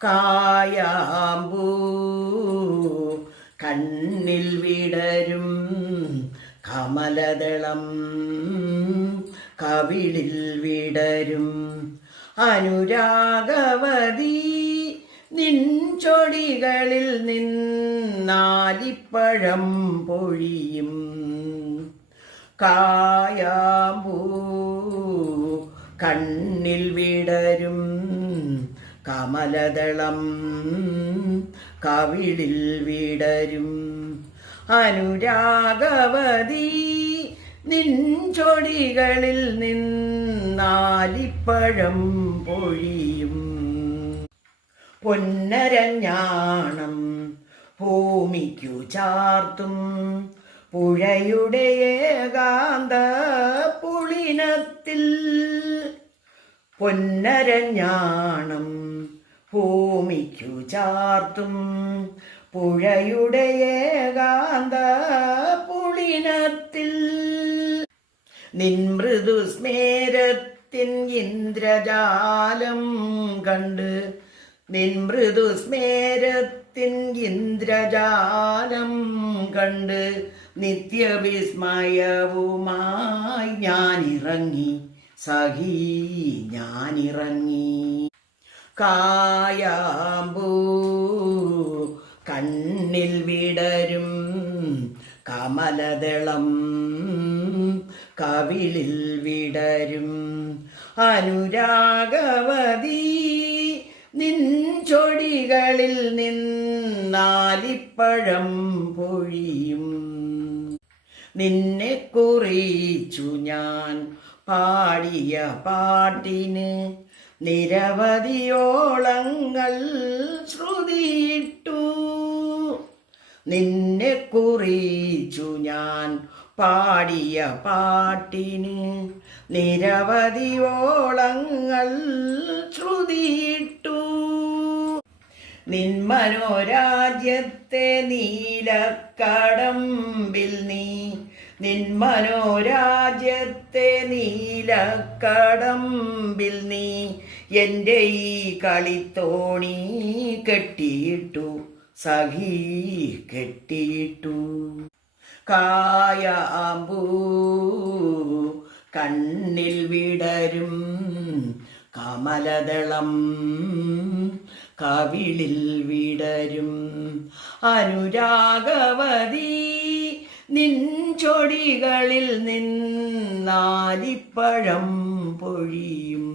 കായാമ്പൂ കണ്ണിൽ വിടരും കമലദളം കവിളിൽ വിടരും അനുരാഗവതി നിൻ ചൊടികളിൽ നിന്നാലിപ്പഴം പൊഴിയും കായാമ്പൂ കണ്ണിൽ വിടരും കമലദളം കവിളിൽ വിടരും അനുരാഗവതി നിൻ ചൊടികളിൽ നിന്നാലിപ്പഴം പൊഴിയും പൊന്നരഞ്ഞാണം ഭൂമിക്കു ചാർത്തും പുഴയുടെ ഏകാന്ത പുളിനത്തിൽ പൊന്നരഞ്ഞാണം ഭൂമിക്കു ചാർത്തും പുഴയുടെ ഏകാന്ത പുളിനത്തിൽ നിൻ മൃദുസ്മേരത്തിൻ ഇന്ദ്രജാലം കണ്ട് നിൻ മൃദുസ്മേരത്തിൻ ഇന്ദ്രജാലം കണ്ട് നിത്യവിസ്മയവുമായി ഞാനിറങ്ങി സഖീ ഞാനിറങ്ങി കായാമ്പൂ കണ്ണിൽ വിടരും കമലദളം കവിളിൽ വിടരും അനുരാഗവതി നിൻ ചൊടികളിൽ നിന്നാലിപ്പഴം പൊഴിയും നിന്നെ കുറിച്ചു ഞാൻ പാടിയ പാട്ടിന് നിരവധിയോളങ്ങൾ ശ്രുതിയിട്ടു നിന്നെ കുറിച്ചു ഞാൻ പാടിയ പാട്ടിന് നിരവധിയോളങ്ങൾ ശ്രുതിയിട്ടു നിൻ മനോരാജ്യത്തെ നീലക്കടമ്പിൽ നീ നിൻ മനോരാജ്യത്തെ നീലക്കടമ്പിൽ നീ എൻ്റെ ഈ കളിത്തോണി കെട്ടിയിട്ടു സഖീ കെട്ടിയിട്ടു കായാമ്പൂ കണ്ണിൽ വിടരും കമലദളം കവിളിൽ വിടരും അനുരാഗവതി നിൻ ചൊടികളിൽ നിന്നാലിപ്പഴം പൊഴിയും.